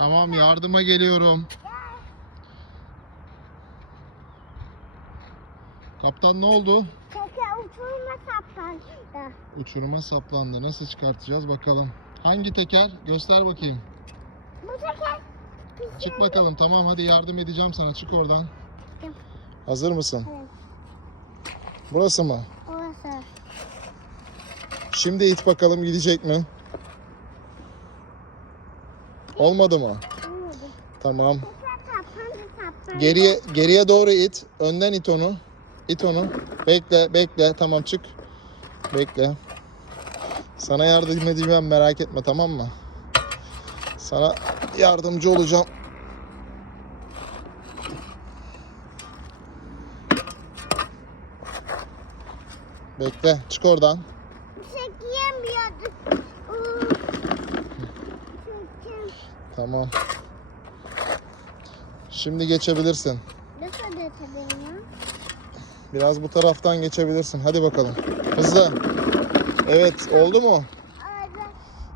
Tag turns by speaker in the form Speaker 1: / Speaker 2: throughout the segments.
Speaker 1: Tamam yardıma geliyorum. Kaptan ne oldu?
Speaker 2: Teker uçurma saplandı.
Speaker 1: Uçuruma saplandı. Nasıl çıkartacağız bakalım. Hangi teker? Göster bakayım.
Speaker 2: Bu teker
Speaker 1: Çık bakalım. Tamam hadi yardım edeceğim sana. Çık oradan.
Speaker 2: Çıktım.
Speaker 1: Hazır mısın?
Speaker 2: Evet.
Speaker 1: Burası mı?
Speaker 2: Orası.
Speaker 1: Şimdi it bakalım gidecek mi? Olmadı mı?
Speaker 2: Olmadı.
Speaker 1: Tamam. Geriye geriye doğru it. Önden it onu. İt onu. Bekle, bekle. Tamam çık. Bekle. Sana yardım edeceğim merak etme tamam mı? Sana yardımcı olacağım. Bekle. Çık oradan.
Speaker 2: Çekiyemiyordum. Oo.
Speaker 1: Tamam. Şimdi geçebilirsin.
Speaker 2: Nasıl ödetebilirim ya?
Speaker 1: Biraz bu taraftan geçebilirsin. Hadi bakalım. Hızlı. Evet, oldu mu?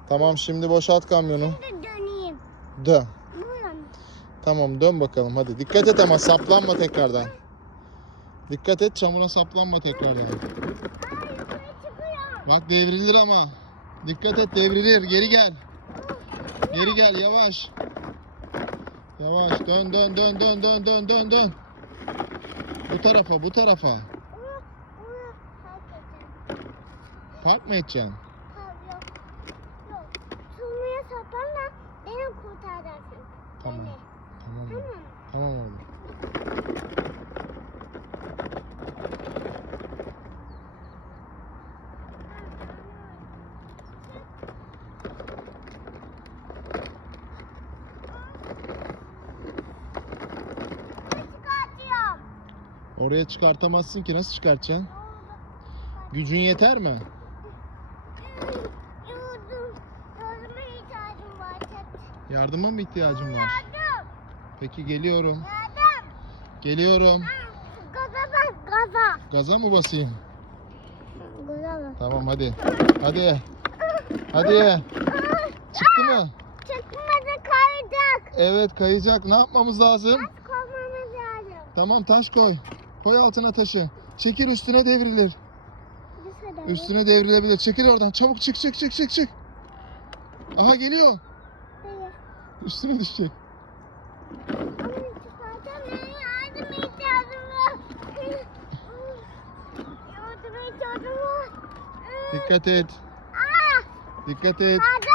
Speaker 1: Tamam, şimdi boşalt kamyonu.
Speaker 2: Şimdi döneyim.
Speaker 1: Dön.
Speaker 2: Buradan.
Speaker 1: Tamam, dön bakalım. Hadi dikkat et ama saplanma tekrardan. Dikkat et, çamura saplanma tekrardan.
Speaker 2: Çıkıyor.
Speaker 1: Bak devrilir ama. Dikkat et, devrilir. Geri gel. Geri gel, yavaş. Yavaş. Dön, dön, dön, dön, dön, dön, dön, dön. Bu tarafa, bu tarafa. Park mı edeceksin? Tamam. Tamam.
Speaker 2: Tamam
Speaker 1: oğlum. Oraya çıkartamazsın ki nasıl çıkartacaksın? Gücün yeter mi?
Speaker 2: Yardıma ihtiyacım var.
Speaker 1: Yardıma mı ihtiyacın var?
Speaker 2: Yardım.
Speaker 1: Peki geliyorum.
Speaker 2: Yardım.
Speaker 1: Geliyorum.
Speaker 2: Gaza bak gaza.
Speaker 1: Gaza mı basayım?
Speaker 2: Gaza bak.
Speaker 1: Tamam hadi. Hadi. Hadi. Çıktı mı?
Speaker 2: Çıkmadı kayacak.
Speaker 1: Evet kayacak. Ne yapmamız lazım?
Speaker 2: Az kovmamız lazım.
Speaker 1: Tamam taş koy. Koy altına taşı. Çekil üstüne devrilir. Üstüne devrilebilir. Çekil oradan. Çabuk çık çık çık çık çık. Aha geliyor.
Speaker 2: Hayır.
Speaker 1: Üstüne düşecek. Dikkat et.
Speaker 2: Aa!
Speaker 1: Dikkat et.
Speaker 2: Gaza